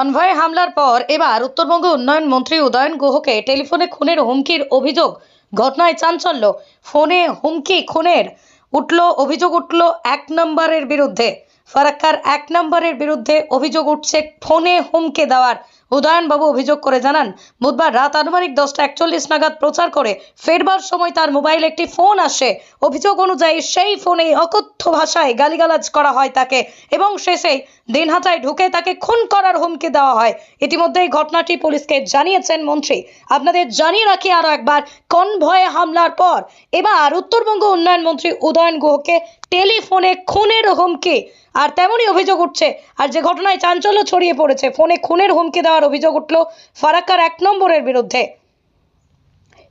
Convoy হামলার পর এবার উত্তরবঙ্গ উন্নয়ন মন্ত্রী উদয়ন গুহকে টেলিফোনে খুনের হুমকির অভিযোগ, ঘটনায় চাঞ্চল্য। ফোনে হুমকি খুনের, উঠল অভিযোগ উঠল এক নম্বরের বিরুদ্ধে। ফারাক্কার এক নম্বরের বিরুদ্ধে অভিযোগ উঠছে ফোনে হুমকি দেওয়ার। উদয়নবাবু অভিযোগ করে জানান, বুধবার রাত আনুমানিক দশটা একচল্লিশ নাগাদ প্রচার করে ফেরবার সময় তার মোবাইলে একটি ফোন আসে। অভিযোগ অনুযায়ী সেই ফোনে অকথ্য ভাষায় গালিগালাজ করা হয় তাকে এবং শেষে দিনহাটায় ঢুকে তাকে খুন করার হুমকি দেওয়া হয়। ইতিমধ্যে এই ঘটনাটি পুলিশকে জানিয়েছেন মন্ত্রী। আপনাদের জানিয়ে রাখি আরও একবার, কনভয়ে হামলার পর এবার উত্তরবঙ্গ উন্নয়ন মন্ত্রী উদয়ন গুহকে টেলিফোনে খুনের হুমকি। আর তেমনই অভিযোগ উঠছে, আর যে ঘটনায় চাঞ্চল্য ছড়িয়ে পড়েছে, ফোনে খুনের হুমকি দেওয়ার অভিযোগ উঠল ফারাক্কার এক নম্বরের বিরুদ্ধে।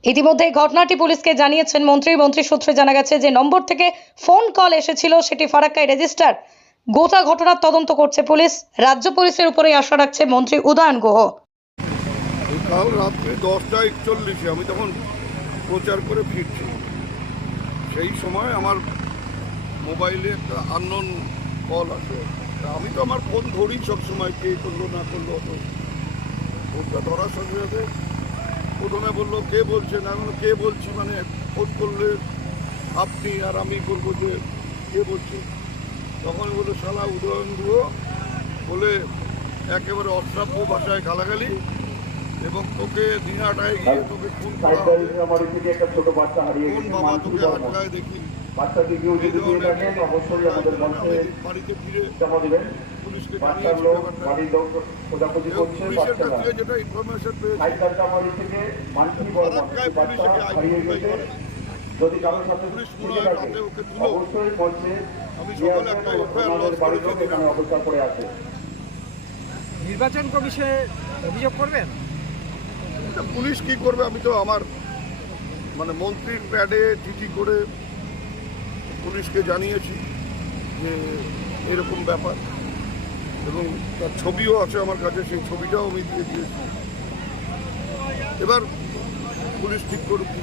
ইতিমধ্যে ঘটনাটি পুলিশকে জানিয়েছেন মন্ত্রী। মন্ত্রী সূত্রে জানা গেছে যে নম্বর থেকে ফোন কল এসেছিল, সেটি ফারাক্কায় রেজিস্টার। গোটা ঘটনার তদন্ত করছে পুলিশ। রাজ্য পুলিশের উপরেই আশা রাখছে মন্ত্রী উদয়ন গুহ। দশটা একচল্লিশে আমি তখন প্রচার করে ফিরছি। সেই সময় আমার মোবাইলে একটা আননোন কল তা আমি তো আমার ফোন ধরি সবসময় কে করল, না করল তো ফোনটা ধরার সাথে সাথে প্রথমে বলল, কে বলছেন আমি কে বলছি? মানে ফোন করলে আপনি আর আমি বলব যে, কে বলছি? তখন বলল, শালা উদয়ন গুহ বলে একেবারে অশ্রাব্য ভাষায় গালাগালি। এবং তোকে দিনাটায় গিয়ে তোকে খুন করা হবে। সাইকেল আমার থেকে একটা ছোট বাচ্চা হারিয়ে কোন গেছে বাবা তোকে আটকায় দেখি? বাচ্চাকে কেউ যদি দিয়ে ধরনের অবশ্যই আমাদের মঞ্চে বাড়িতে ফিরে জমা দেবেন। বাচ্চার লোক বাড়ির লোক খোঁজাখুঁজি করছে থেকে বড় বাচ্চা হারিয়ে গেছে। যদি কারোর সাথে থেকে। অবশ্যই মঞ্চে আমাদের বাড়ির লোক এখানে অবস্থা করে আছে। নির্বাচন কমিশনে অভিযোগ করবেন? পুলিশ কি করবে? আমি তো আমার মানে মন্ত্রীর প্যাডে চিঠি করে পুলিশকে জানিয়েছি যে এরকম ব্যাপার। এবং তার ছবিও আছে আমার কাছে, সেই ছবিটাও আমি দিয়ে দিয়েছি। এবার পুলিশ ঠিক করুক, কী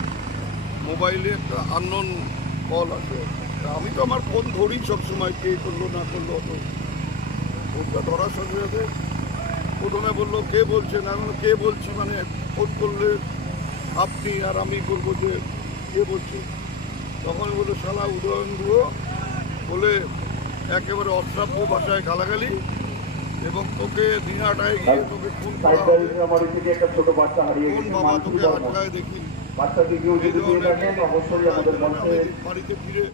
মোবাইলে একটা আননোন কল তা আমি তো আমার ফোন ধরি সবসময় কে করল না করল অত ফোনটা ধরার সাথে সাথে প্রথমে বলল কে আমি বললাম, কে বলছি? মানে ফোন করলে আপনি আর আমি বলব যে কে বলছি। তখন বলল শালা উদয়ন গুহ বলে একেবারে অশ্রাব্য ভাষায় গালাগালি। এবং তোকে দিনাটায় গিয়ে তোকে খুন করা সাইকেল আমার থেকে একটা ছোট বাচ্চা হারিয়ে কোন বাবা তোকে আটকায় দেখি। বাড়িতে ফিরে